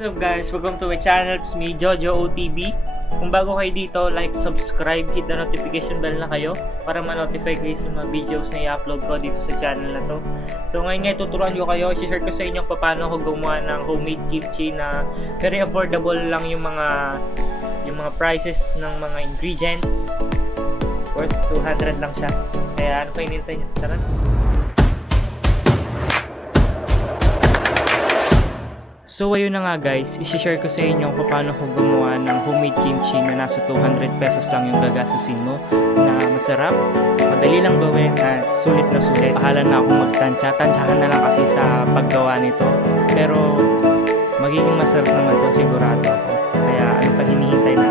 What's up guys? Welcome to my channel. It's me, Jojo OTB. Kung bago kayo dito, like, subscribe, hit the notification bell na kayo para ma-notify kayo sa mga videos na i-upload ko dito sa channel na to. So ngayon nga, tuturuan ko kayo, i-share ko sa inyo kung paano ako gumawa ng homemade kimchi na very affordable lang yung mga prices ng mga ingredients. Worth 200 lang siya. Kaya ano pa hinintay niyo? Tara! So ayun na nga guys, isi-share ko sa inyo kung paano ko gumawa ng homemade kimchi na nasa 200 pesos lang yung gagastusin mo, na masarap, madali lang gawin at sulit na sulit. Bahala na akong magtansya, tansyahan na lang kasi sa paggawa nito. Pero magiging masarap naman to, sigurado ako. Kaya ano pa hinihintay na?